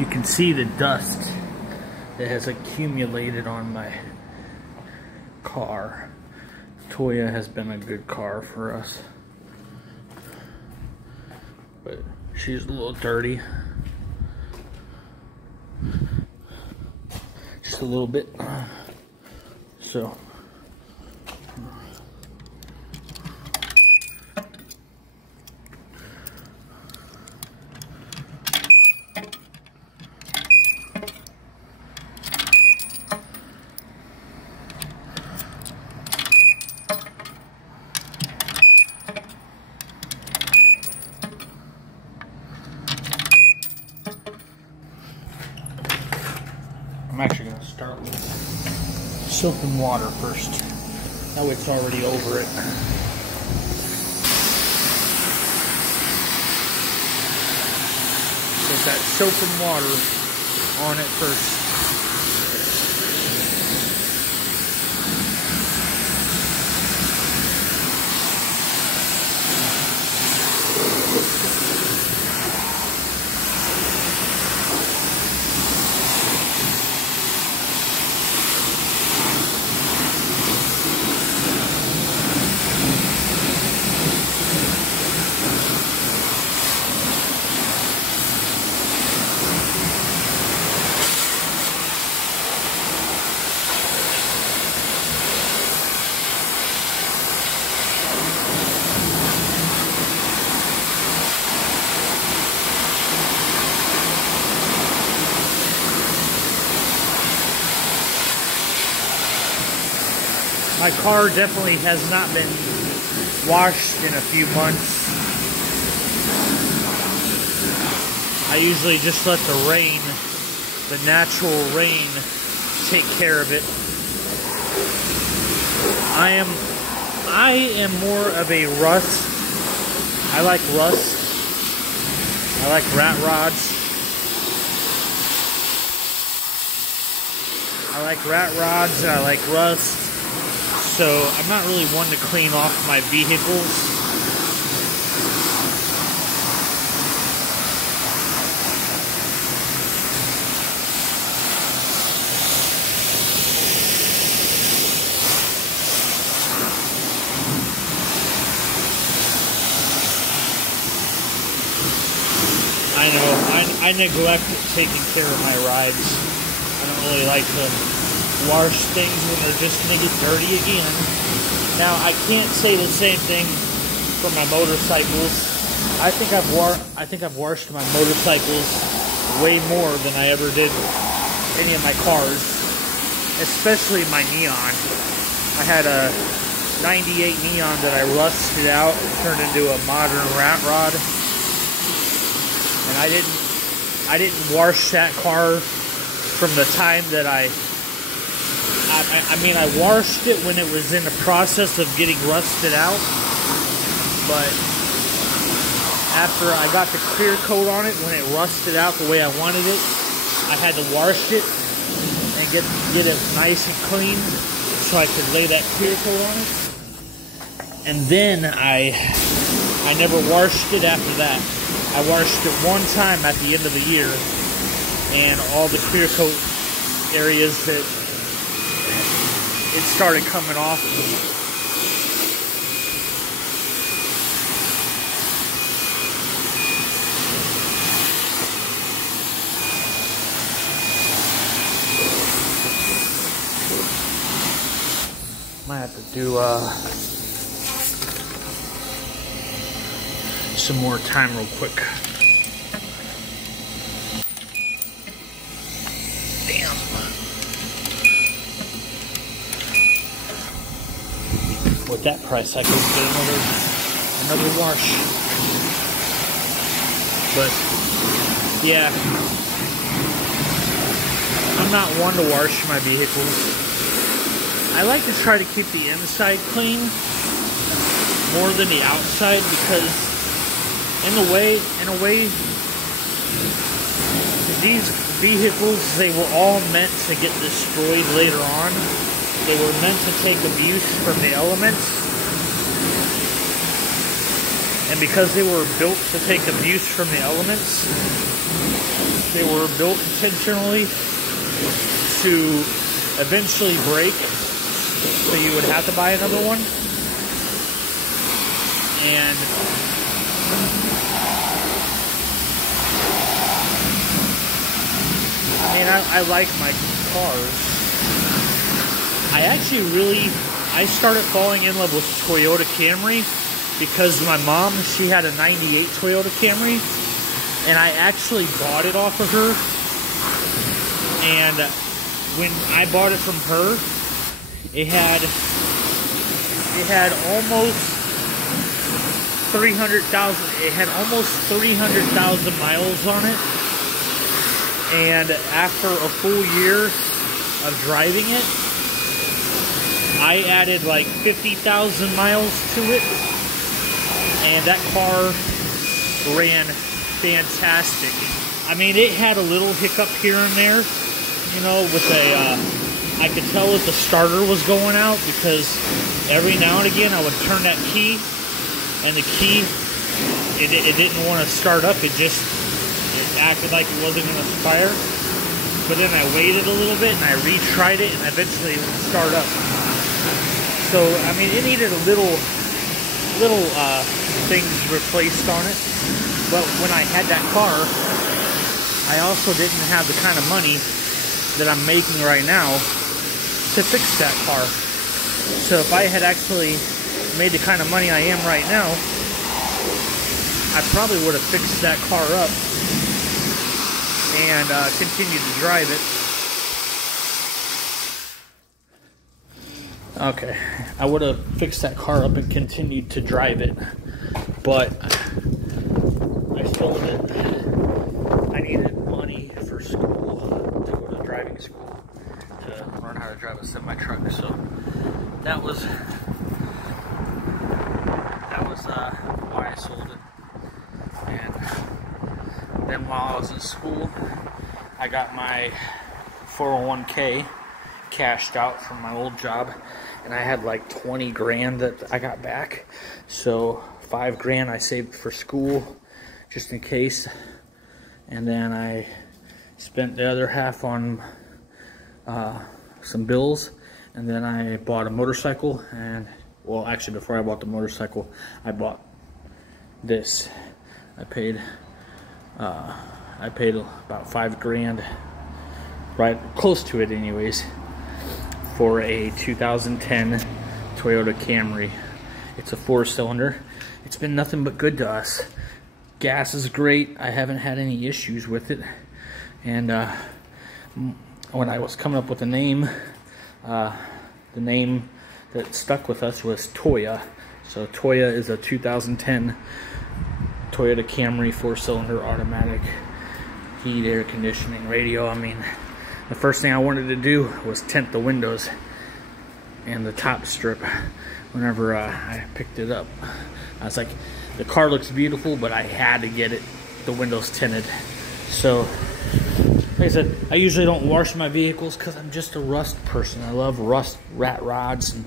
You can see the dust that has accumulated on my car. Toya has been a good car for us, but she's a little dirty. Just a little bit. So I'm actually going to start with soap and water first. That way it's already over it. Put that soap and water on it first. My car definitely has not been washed in a few months. I usually just let the rain, the natural rain, take care of it. I am more of a rust. I like rust. I like rat rods. I like rat rods and I like rust. So I'm not really one to clean off my vehicles. I know, I neglect taking care of my rides. I don't really like to wash things when they're just going to get dirty again. Now, I can't say the same thing for my motorcycles. I think I've washed my motorcycles way more than I ever did any of my cars, especially my Neon. I had a 98 Neon that I rusted out and turned into a modern rat rod. And I didn't wash that car from the time that I mean, I washed it when it was in the process of getting rusted out, but after I got the clear coat on it, when it rusted out the way I wanted it, I had to wash it and get it nice and clean so I could lay that clear coat on it. And then I never washed it after that. I washed it one time at the end of the year, and all the clear coat areas that it started coming off. Might have to do some more time real quick. Damn. With that price, I could get another wash. But yeah, I'm not one to wash my vehicles. I like to try to keep the inside clean more than the outside, because in a way, these vehicles, they were all meant to get destroyed later on. They were meant to take abuse from the elements. And because they were built to take abuse from the elements, they were built intentionally to eventually break, so you would have to buy another one. And I mean, I like my cars. I started falling in love with Toyota Camry because my mom, she had a 98 Toyota Camry, and I actually bought it off of her. And when I bought it from her, it had almost 300,000. It had almost 300,000 miles on it. And after a full year of driving it, I added like 50,000 miles to it, and that car ran fantastic. I mean, it had a little hiccup here and there, you know, with I could tell that the starter was going out, because every now and again I would turn that key, and the key, it didn't want to start up. It acted like it wasn't going to fire. But then I waited a little bit and I retried it, and eventually it would start up. So I mean, it needed a little things replaced on it. But when I had that car, I also didn't have the kind of money that I'm making right now to fix that car. So if I had actually made the kind of money I am right now, I probably would have fixed that car up and continued to drive it. Okay, I would have fixed that car up and continued to drive it, but I still I needed money for school, to go to driving school, to learn how to drive a semi-truck. So that was why I sold it. And then while I was in school, I got my 401k cashed out from my old job, and I had like 20 grand that I got back. So 5 grand I saved for school just in case, and then I spent the other half on some bills, and then I bought a motorcycle. And well, actually, before I bought the motorcycle, I bought this. I paid about 5 grand, right close to it anyways, for a 2010 Toyota Camry. It's a 4-cylinder. It's been nothing but good to us. Gas is great. I haven't had any issues with it. And when I was coming up with a name, the name that stuck with us was Toya. So Toya is a 2010 Toyota Camry 4-cylinder automatic, heat, air conditioning, radio. I mean, the first thing I wanted to do was tint the windows and the top strip whenever I picked it up. I was like, the car looks beautiful, but I had to get the windows tinted. So, like I said, I usually don't wash my vehicles because I'm just a rust person. I love rust, rat rods, and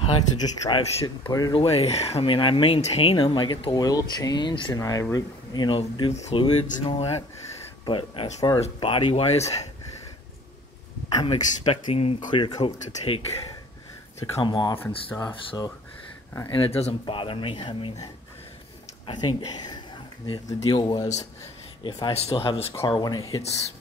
I like to just drive shit and put it away. I mean, I maintain them. I get the oil changed, and I, do fluids and all that. But as far as body-wise, I'm expecting clear coat to come off and stuff. So, and it doesn't bother me. I mean, I think the deal was, if I still have this car when it hits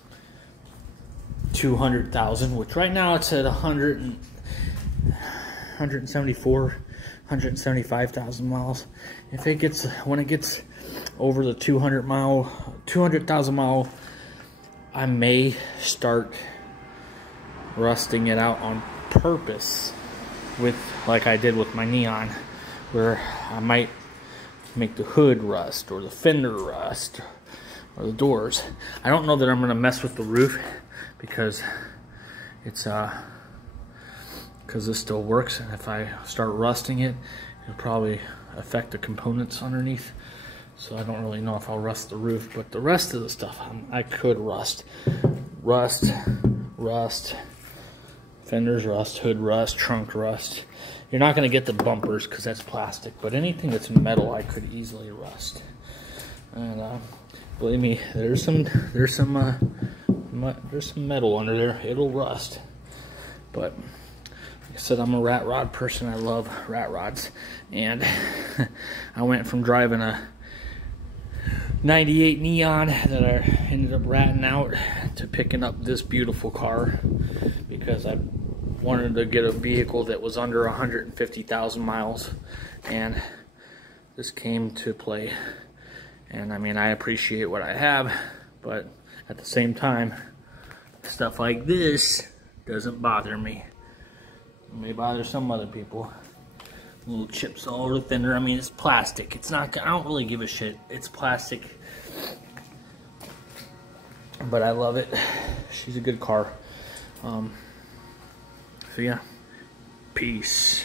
200,000, which right now it's at 175,000 miles. When it gets over the 200,000 mile, I may start rusting it out on purpose, like I did with my Neon, where I might make the hood rust or the fender rust or the doors. I don't know that I'm gonna mess with the roof because it's because this still works, and if I start rusting it, it'll probably affect the components underneath. So I don't really know if I'll rust the roof, but the rest of the stuff I could rust, fenders rust, hood rust, trunk rust. You're not going to get the bumpers because that's plastic, but anything that's metal I could easily rust. And Believe me, there's some metal under there. It'll rust. But like I said, I'm a rat rod person. I love rat rods, and I went from driving a 98 Neon that I ended up ratting out to picking up this beautiful car because I wanted to get a vehicle that was under 150,000 miles, and this came to play. And I mean, I appreciate what I have, but at the same time, stuff like this doesn't bother me. It may bother some other people. Little chips all over the fender. I mean, it's plastic. It's not, I don't really give a shit. It's plastic. But I love it. She's a good car. So yeah, peace.